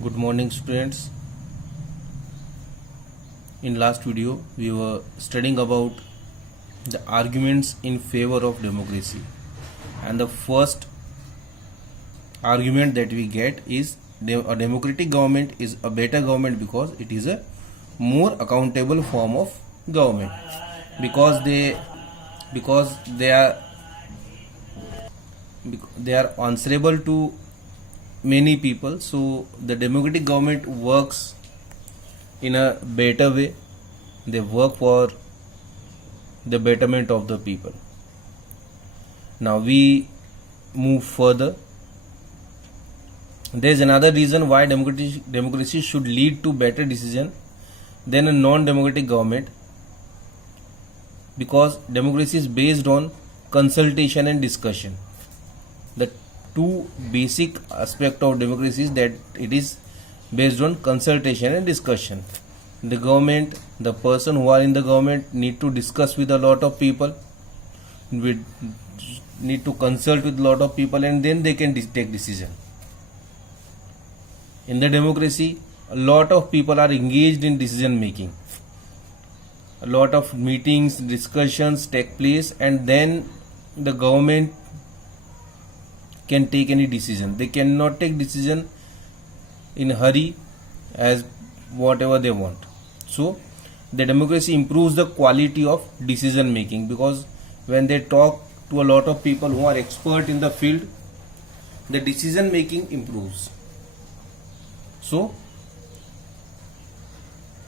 Good morning, students. In last video we were studying about the arguments in favor of democracy, and the first argument that we get is a democratic government is a better government because it is a more accountable form of government, because they are answerable to many people. So the democratic government works in a better way. They work for the betterment of the people. Now we move further. There is another reason why democracy should lead to better decision than a non-democratic government, because democracy is based on consultation and discussion. The two basic aspect of democracy is that it is based on consultation and discussion. The government, the person who are in the government need to discuss with a lot of people, we need to consult with a lot of people, and then they can take decision. In the democracy, a lot of people are engaged in decision making. A lot of meetings, discussions take place, and then the government can take any decision. They cannot take decision in a hurry as whatever they want. So the democracy improves the quality of decision making, because when they talk to a lot of people who are expert in the field, the decision making improves. So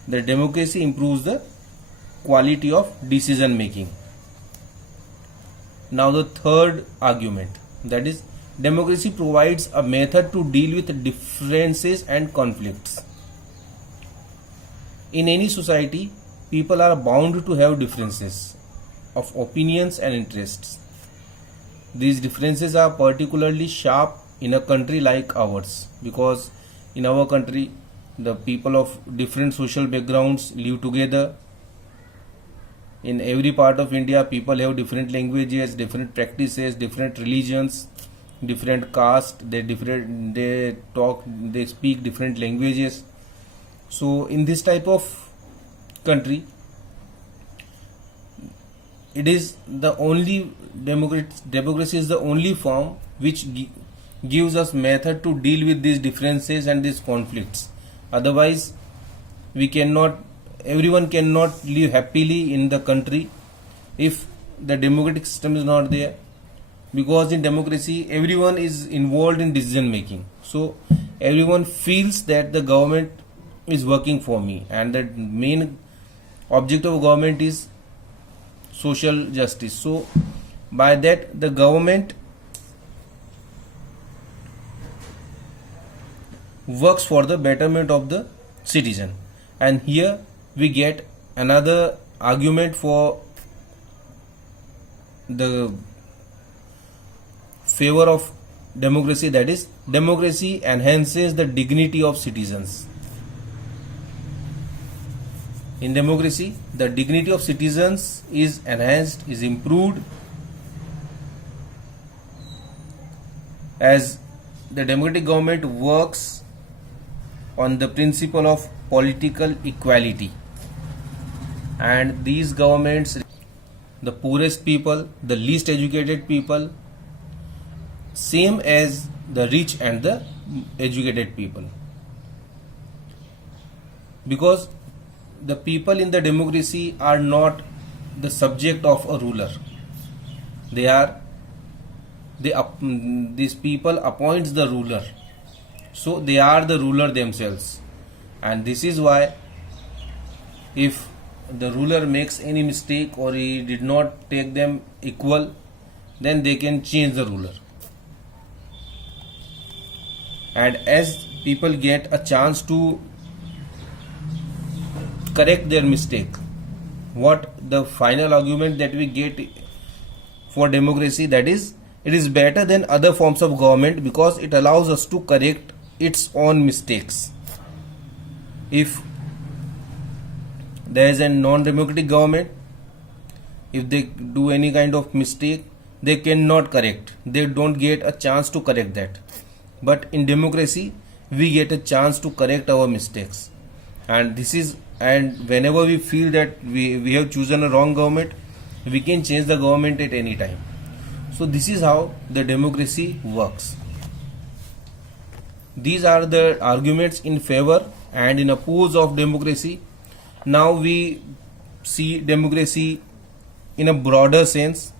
the democracy improves the quality of decision making. Now the third argument, that is, democracy provides a method to deal with differences and conflicts. In any society, people are bound to have differences of opinions and interests. These differences are particularly sharp in a country like ours, because in our country the people of different social backgrounds live together. In every part of India, people have different languages, different practices, different religions, different caste. They speak different languages. So in this type of country, it is the only democracy is the only form which gives us method to deal with these differences and these conflicts. Otherwise, everyone cannot live happily in the country if the democratic system is not there, because in democracy everyone is involved in decision making. So everyone feels that the government is working for me, and the main objective of government is social justice. So by that, the government works for the betterment of the citizen. And here we get another argument for the favor of democracy, that is, democracy enhances the dignity of citizens. In democracy, the dignity of citizens is enhanced, is improved, as the democratic government works on the principle of political equality, and these governments, the poorest people, the least educated people, same as the rich and the educated people, because the people in the democracy are not the subject of a ruler. These people appoints the ruler, so they are the ruler themselves. And this is why if the ruler makes any mistake or he did not take them equal, then they can change the ruler. And as people get a chance to correct their mistake, what the final argument that we get for democracy, that is, it is better than other forms of government because it allows us to correct its own mistakes. If there is a non-democratic government, if they do any kind of mistake, they cannot correct. They don't get a chance to correct that. But in democracy, we get a chance to correct our mistakes. And whenever we feel that we have chosen a wrong government, we can change the government at any time. So this is how the democracy works. These are the arguments in favor and in oppose of democracy. Now we see democracy in a broader sense.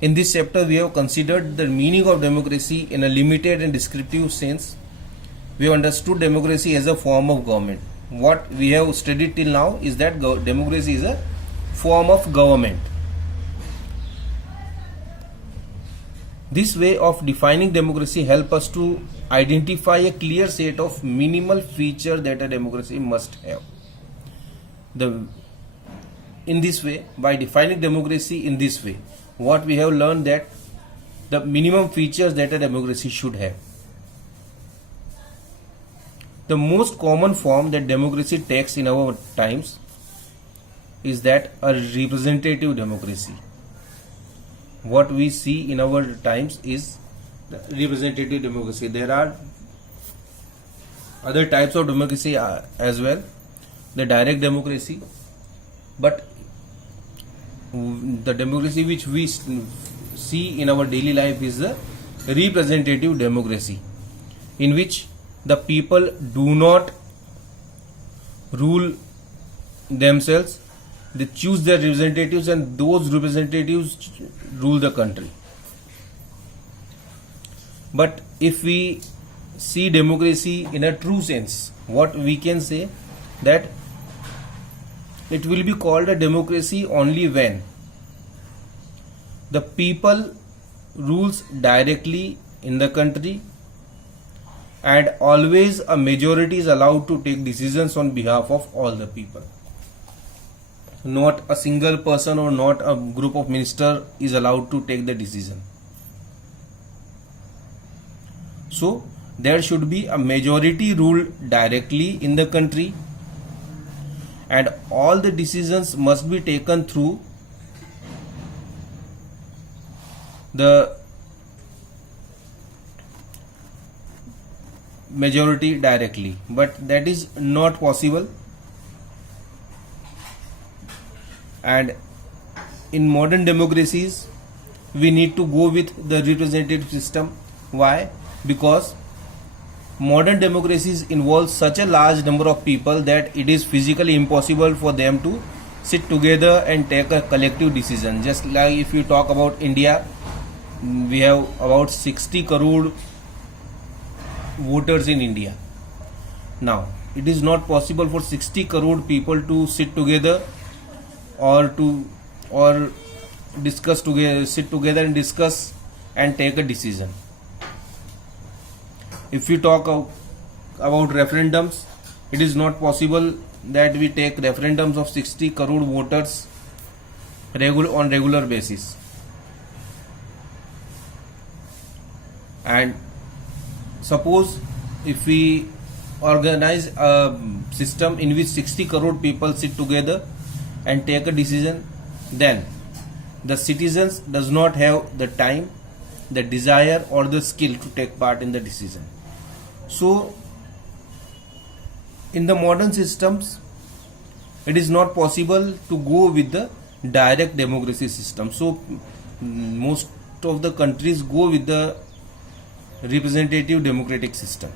In this chapter, we have considered the meaning of democracy in a limited and descriptive sense. We have understood democracy as a form of government. What we have studied till now is that democracy is a form of government. This way of defining democracy helps us to identify a clear set of minimal features that a democracy must have. In this way, by defining democracy in this way, what we have learned that the minimum features that a democracy should have. The most common form that democracy takes in our times is that a representative democracy. What we see in our times is the representative democracy. There are other types of democracy as well, the direct democracy, but the democracy which we see in our daily life is the representative democracy, in which the people do not rule themselves. They choose their representatives and those representatives rule the country. But if we see democracy in a true sense, what we can say that it will be called a democracy only when the people rules directly in the country and always a majority is allowed to take decisions on behalf of all the people. Not a single person or not a group of ministers is allowed to take the decision. So there should be a majority rule directly in the country, and all the decisions must be taken through the majority directly, but that is not possible. And in modern democracies we need to go with the representative system. Why? Because modern democracies involve such a large number of people that it is physically impossible for them to sit together and take a collective decision. Just like if you talk about India, we have about 60 crore voters in India. Now it is not possible for 60 crore people to sit together or discuss together, sit together and discuss and take a decision. If we talk about referendums, it is not possible that we take referendums of 60 crore voters on regular basis. And suppose if we organize a system in which 60 crore people sit together and take a decision, then the citizens does not have the time, the desire or the skill to take part in the decision. So in the modern systems it is not possible to go with the direct democracy system. So most of the countries go with the representative democratic system.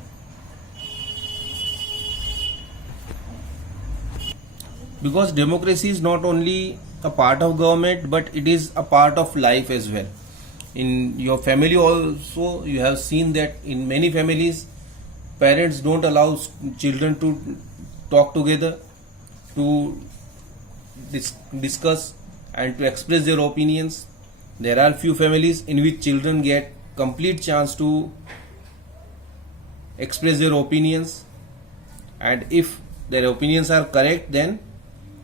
Because democracy is not only a part of government, but it is a part of life as well. In your family also, you have seen that in many families, parents don't allow children to talk together, to discuss and to express their opinions. There are few families in which children get complete chance to express their opinions, and if their opinions are correct, then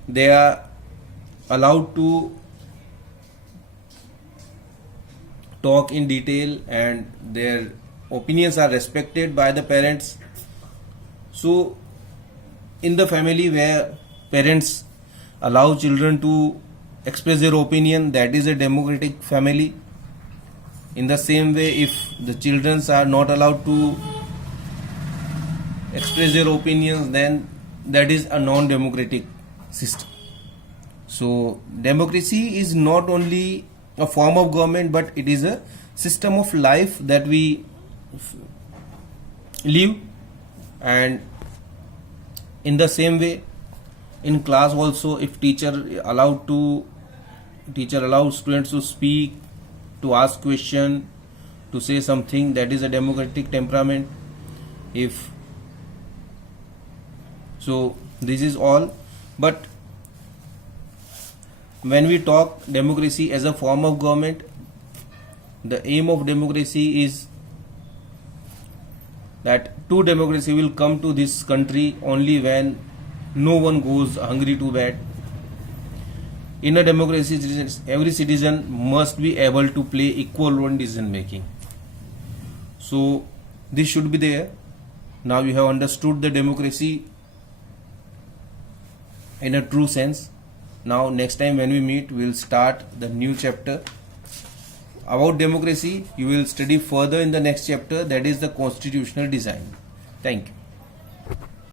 they are allowed to talk in detail and their opinions are respected by the parents. So in the family where parents allow children to express their opinion, that is a democratic family. In the same way, if the children are not allowed to express their opinions, then that is a non-democratic system. So democracy is not only a form of government, but it is a system of life that we live. And in the same way, in class also, if teacher allows students to speak, to ask question, to say something, that is a democratic temperament. If so, this is all. But when we talk democracy as a form of government, the aim of democracy is that true democracy will come to this country only when no one goes hungry to bed. In a democracy, every citizen must be able to play equal role in decision making. So this should be there. Now you have understood the democracy in a true sense. Now next time when we meet, we will start the new chapter about democracy. You will study further in the next chapter, that is the constitutional design. Thank you.